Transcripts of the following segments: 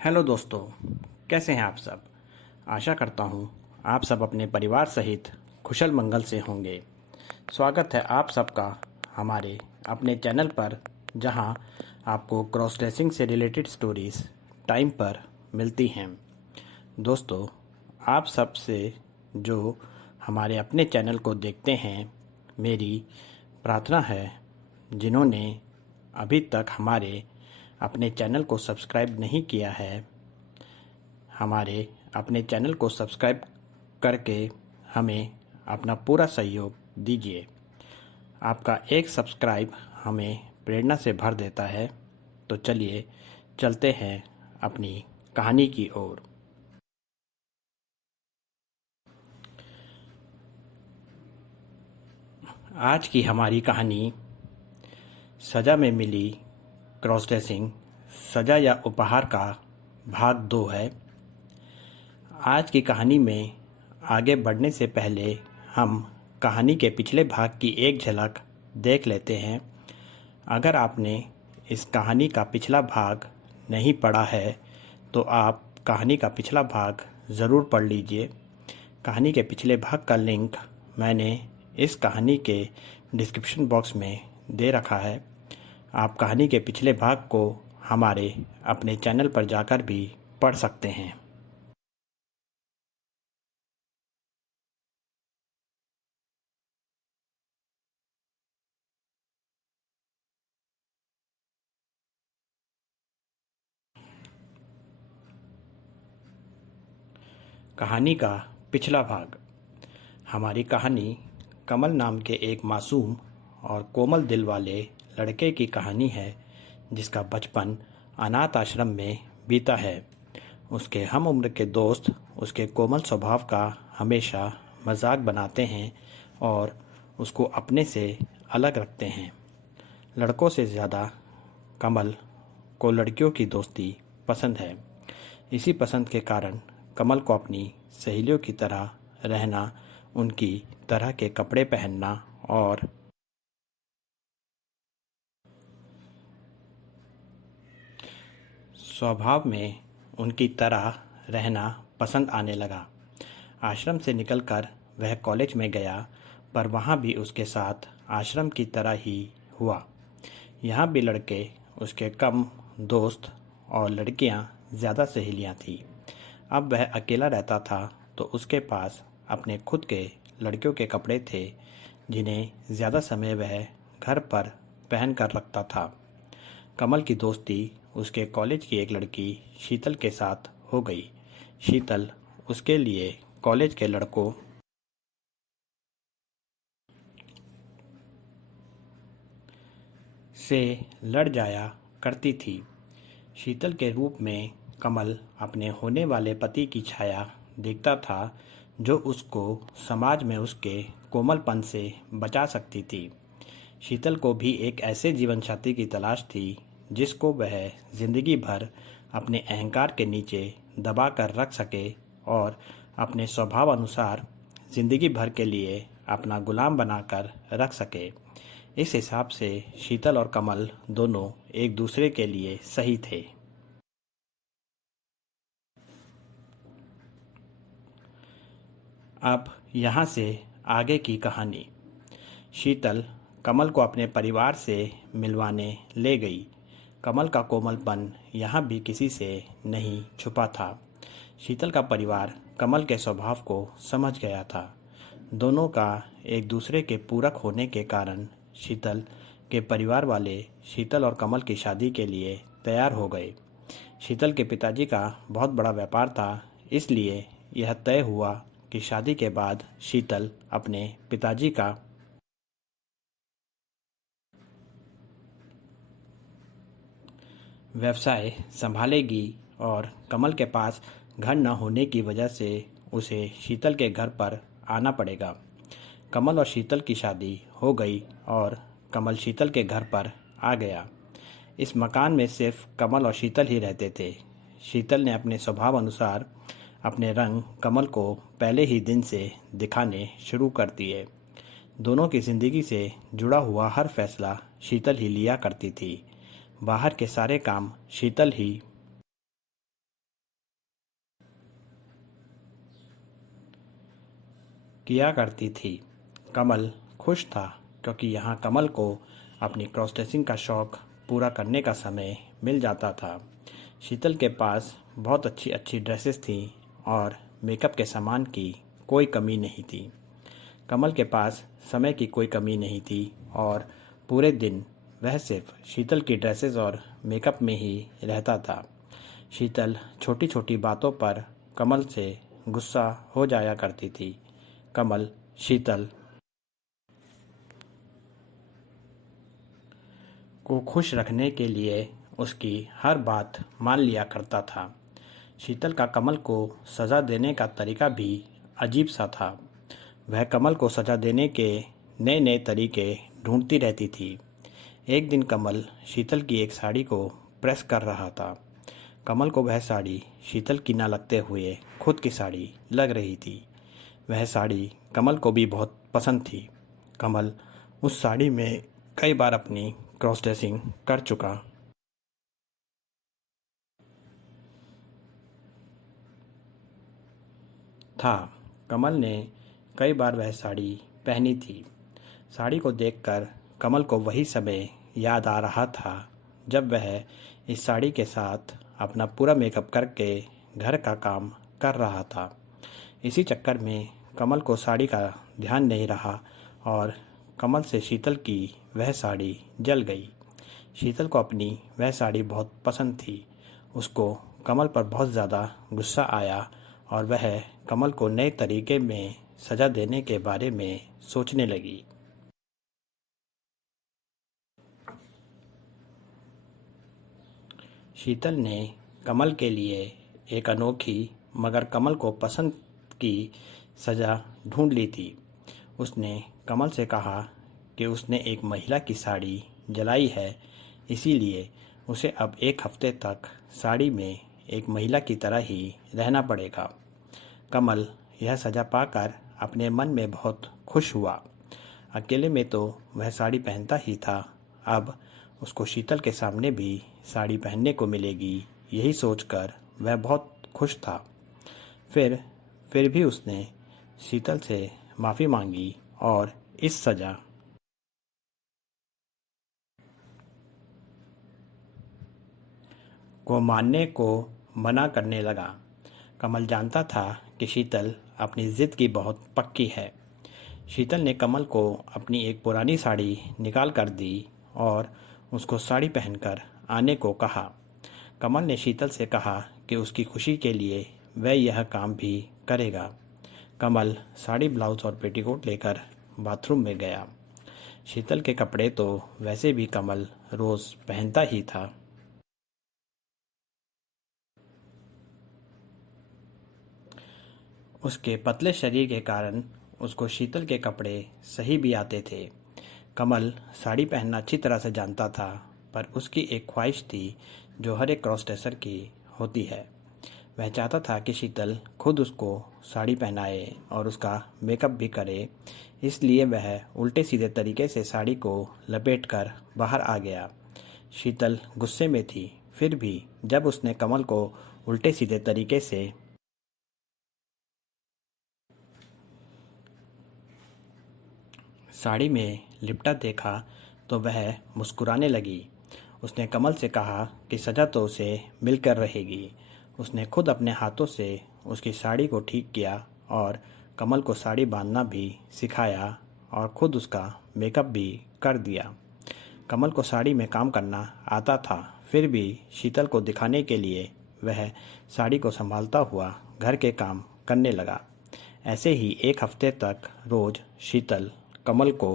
Hello दोस्तों, कैसे हैं आप सब। आशा करता हूं आप सब अपने परिवार सहित कुशल मंगल से होंगे। स्वागत है आप सबका हमारे अपने चैनल पर, जहां आपको क्रॉस ड्रेसिंग से रिलेटेड स्टोरीज टाइम पर मिलती हैं। दोस्तों, आप सब से जो हमारे अपने चैनल को देखते हैं, मेरी प्रार्थना है जिन्होंने अभी तक हमारे अपने चैनल को सब्सक्राइब नहीं किया है, हमारे अपने चैनल को सब्सक्राइब करके हमें अपना पूरा सहयोग दीजिए। आपका एक सब्सक्राइब हमें प्रेरणा से भर देता है। तो चलिए चलते हैं अपनी कहानी की ओर। आज की हमारी कहानी सज़ा में मिली क्रॉस ड्रेसिंग, सज़ा या उपहार का भाग 2 है। आज की कहानी में आगे बढ़ने से पहले हम कहानी के पिछले भाग की एक झलक देख लेते हैं। अगर आपने इस कहानी का पिछला भाग नहीं पढ़ा है तो आप कहानी का पिछला भाग ज़रूर पढ़ लीजिए। कहानी के पिछले भाग का लिंक मैंने इस कहानी के डिस्क्रिप्शन बॉक्स में दे रखा है। आप कहानी के पिछले भाग को हमारे अपने चैनल पर जाकर भी पढ़ सकते हैं। कहानी का पिछला भाग। हमारी कहानी कमल नाम के एक मासूम और कोमल दिल वाले लड़के की कहानी है, जिसका बचपन अनाथ आश्रम में बीता है। उसके हम उम्र के दोस्त उसके कोमल स्वभाव का हमेशा मजाक बनाते हैं और उसको अपने से अलग रखते हैं। लड़कों से ज़्यादा कमल को लड़कियों की दोस्ती पसंद है। इसी पसंद के कारण कमल को अपनी सहेलियों की तरह रहना, उनकी तरह के कपड़े पहनना और स्वभाव में उनकी तरह रहना पसंद आने लगा। आश्रम से निकलकर वह कॉलेज में गया, पर वहाँ भी उसके साथ आश्रम की तरह ही हुआ। यहाँ भी लड़के उसके कम दोस्त और लड़कियाँ ज़्यादा सहेलियाँ थीं। अब वह अकेला रहता था तो उसके पास अपने खुद के लड़कियों के कपड़े थे, जिन्हें ज़्यादा समय वह घर पर पहन कर रखता था। कमल की दोस्ती उसके कॉलेज की एक लड़की शीतल के साथ हो गई। शीतल उसके लिए कॉलेज के लड़कों से लड़ जाया करती थी। शीतल के रूप में कमल अपने होने वाले पति की छाया देखता था, जो उसको समाज में उसके कोमलपन से बचा सकती थी। शीतल को भी एक ऐसे जीवन साथी की तलाश थी जिसको वह जिंदगी भर अपने अहंकार के नीचे दबा कर रख सके और अपने स्वभाव अनुसार जिंदगी भर के लिए अपना गुलाम बनाकर रख सके। इस हिसाब से शीतल और कमल दोनों एक दूसरे के लिए सही थे। अब यहाँ से आगे की कहानी। शीतल कमल को अपने परिवार से मिलवाने ले गई। कमल का कोमलपन यहाँ भी किसी से नहीं छुपा था। शीतल का परिवार कमल के स्वभाव को समझ गया था। दोनों का एक दूसरे के पूरक होने के कारण शीतल के परिवार वाले शीतल और कमल की शादी के लिए तैयार हो गए। शीतल के पिताजी का बहुत बड़ा व्यापार था, इसलिए यह तय हुआ कि शादी के बाद शीतल अपने पिताजी का व्यवसाय संभालेगी और कमल के पास घर न होने की वजह से उसे शीतल के घर पर आना पड़ेगा। कमल और शीतल की शादी हो गई और कमल शीतल के घर पर आ गया। इस मकान में सिर्फ कमल और शीतल ही रहते थे। शीतल ने अपने स्वभाव अनुसार अपने रंग कमल को पहले ही दिन से दिखाने शुरू कर दिए। दोनों की जिंदगी से जुड़ा हुआ हर फैसला शीतल ही लिया करती थी। बाहर के सारे काम शीतल ही किया करती थी। कमल खुश था क्योंकि यहाँ कमल को अपनी क्रॉस ड्रेसिंग का शौक़ पूरा करने का समय मिल जाता था। शीतल के पास बहुत अच्छी अच्छी ड्रेसेस थीं और मेकअप के सामान की कोई कमी नहीं थी। कमल के पास समय की कोई कमी नहीं थी और पूरे दिन वह सिर्फ शीतल की ड्रेसेस और मेकअप में ही रहता था। शीतल छोटी छोटी बातों पर कमल से गुस्सा हो जाया करती थी। कमल शीतल को खुश रखने के लिए उसकी हर बात मान लिया करता था। शीतल का कमल को सज़ा देने का तरीका भी अजीब सा था। वह कमल को सज़ा देने के नए नए तरीके ढूंढती रहती थी। एक दिन कमल शीतल की एक साड़ी को प्रेस कर रहा था। कमल को वह साड़ी शीतल की ना लगते हुए खुद की साड़ी लग रही थी। वह साड़ी कमल को भी बहुत पसंद थी। कमल उस साड़ी में कई बार अपनी क्रॉस ड्रेसिंग कर चुका था। कमल ने कई बार वह साड़ी पहनी थी। साड़ी को देखकर कमल को वही समय याद आ रहा था जब वह इस साड़ी के साथ अपना पूरा मेकअप करके घर का काम कर रहा था। इसी चक्कर में कमल को साड़ी का ध्यान नहीं रहा और कमल से शीतल की वह साड़ी जल गई। शीतल को अपनी वह साड़ी बहुत पसंद थी। उसको कमल पर बहुत ज़्यादा गुस्सा आया और वह कमल को नए तरीके में सज़ा देने के बारे में सोचने लगी। शीतल ने कमल के लिए एक अनोखी मगर कमल को पसंद की सज़ा ढूंढ ली थी। उसने कमल से कहा कि उसने एक महिला की साड़ी जलाई है, इसीलिए उसे अब एक हफ्ते तक साड़ी में एक महिला की तरह ही रहना पड़ेगा। कमल यह सज़ा पाकर अपने मन में बहुत खुश हुआ। अकेले में तो वह साड़ी पहनता ही था, अब उसको शीतल के सामने भी साड़ी पहनने को मिलेगी, यही सोचकर वह बहुत खुश था। फिर भी उसने शीतल से माफ़ी मांगी और इस सज़ा को मानने को मना करने लगा। कमल जानता था कि शीतल अपनी ज़िद की बहुत पक्की है। शीतल ने कमल को अपनी एक पुरानी साड़ी निकाल कर दी और उसको साड़ी पहनकर आने को कहा। कमल ने शीतल से कहा कि उसकी खुशी के लिए वह यह काम भी करेगा। कमल साड़ी, ब्लाउज और पेटीकोट लेकर बाथरूम में गया। शीतल के कपड़े तो वैसे भी कमल रोज़ पहनता ही था। उसके पतले शरीर के कारण उसको शीतल के कपड़े सही भी आते थे। कमल साड़ी पहनना अच्छी तरह से जानता था, पर उसकी एक ख्वाहिश थी जो हर एक क्रॉस ड्रेसर की होती है। वह चाहता था कि शीतल खुद उसको साड़ी पहनाए और उसका मेकअप भी करे। इसलिए वह उल्टे सीधे तरीके से साड़ी को लपेटकर बाहर आ गया। शीतल गुस्से में थी, फिर भी जब उसने कमल को उल्टे सीधे तरीके से साड़ी में लिपटा देखा तो वह मुस्कुराने लगी। उसने कमल से कहा कि सज़ा तो उसे मिलकर रहेगी। उसने खुद अपने हाथों से उसकी साड़ी को ठीक किया और कमल को साड़ी बांधना भी सिखाया और खुद उसका मेकअप भी कर दिया। कमल को साड़ी में काम करना आता था, फिर भी शीतल को दिखाने के लिए वह साड़ी को संभालता हुआ घर के काम करने लगा। ऐसे ही एक हफ्ते तक रोज़ शीतल कमल को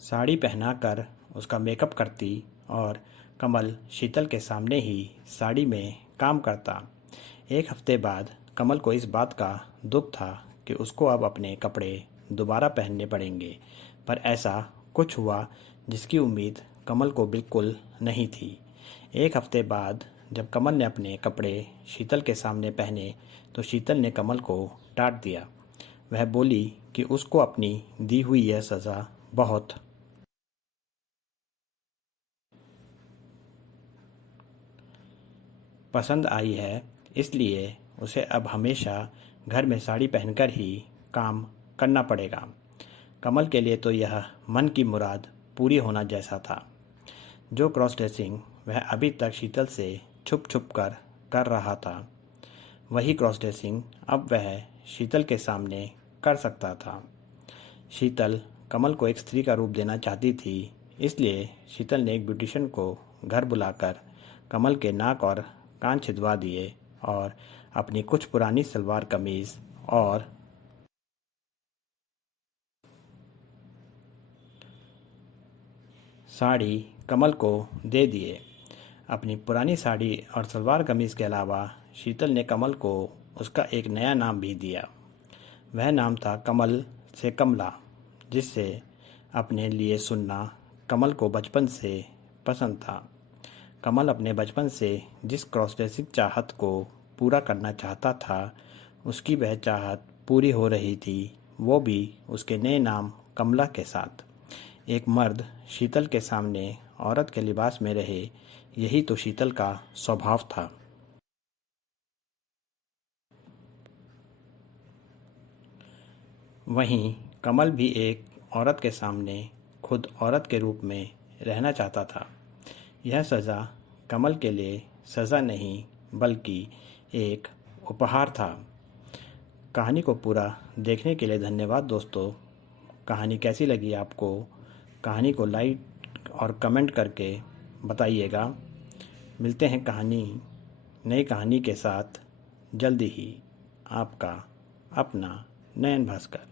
साड़ी पहनाकर उसका मेकअप करती और कमल शीतल के सामने ही साड़ी में काम करता। एक हफ्ते बाद कमल को इस बात का दुख था कि उसको अब अपने कपड़े दोबारा पहनने पड़ेंगे, पर ऐसा कुछ हुआ जिसकी उम्मीद कमल को बिल्कुल नहीं थी। एक हफ्ते बाद जब कमल ने अपने कपड़े शीतल के सामने पहने तो शीतल ने कमल को डांट दिया। वह बोली कि उसको अपनी दी हुई यह सज़ा बहुत पसंद आई है, इसलिए उसे अब हमेशा घर में साड़ी पहनकर ही काम करना पड़ेगा। कमल के लिए तो यह मन की मुराद पूरी होना जैसा था। जो क्रॉस ड्रेसिंग वह अभी तक शीतल से छुप छुप कर रहा था, वही क्रॉस ड्रेसिंग अब वह शीतल के सामने कर सकता था। शीतल कमल को एक स्त्री का रूप देना चाहती थी, इसलिए शीतल ने एक ब्यूटिशियन को घर बुलाकर कमल के नाक और कान छिदवा दिए और अपनी कुछ पुरानी सलवार कमीज और साड़ी कमल को दे दिए। अपनी पुरानी साड़ी और सलवार कमीज के अलावा शीतल ने कमल को उसका एक नया नाम भी दिया। वह नाम था कमल से कमला, जिससे अपने लिए सुनना कमल को बचपन से पसंद था। कमल अपने बचपन से जिस क्रॉस ड्रेसिंग चाहत को पूरा करना चाहता था, उसकी वह चाहत पूरी हो रही थी, वो भी उसके नए नाम कमला के साथ। एक मर्द शीतल के सामने औरत के लिबास में रहे, यही तो शीतल का स्वभाव था। वहीं कमल भी एक औरत के सामने खुद औरत के रूप में रहना चाहता था। यह सज़ा कमल के लिए सज़ा नहीं बल्कि एक उपहार था। कहानी को पूरा देखने के लिए धन्यवाद दोस्तों। कहानी कैसी लगी आपको? कहानी को लाइक और कमेंट करके बताइएगा। मिलते हैं नई कहानी के साथ जल्दी ही। आपका अपना नयन भास्कर।